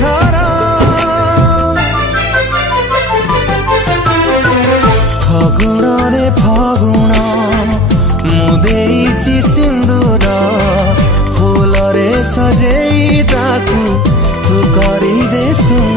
थर फगुण रे फगुण मु देइछि सिंदूर फूल रे सजेई ताकू तू करी दे सुंदर।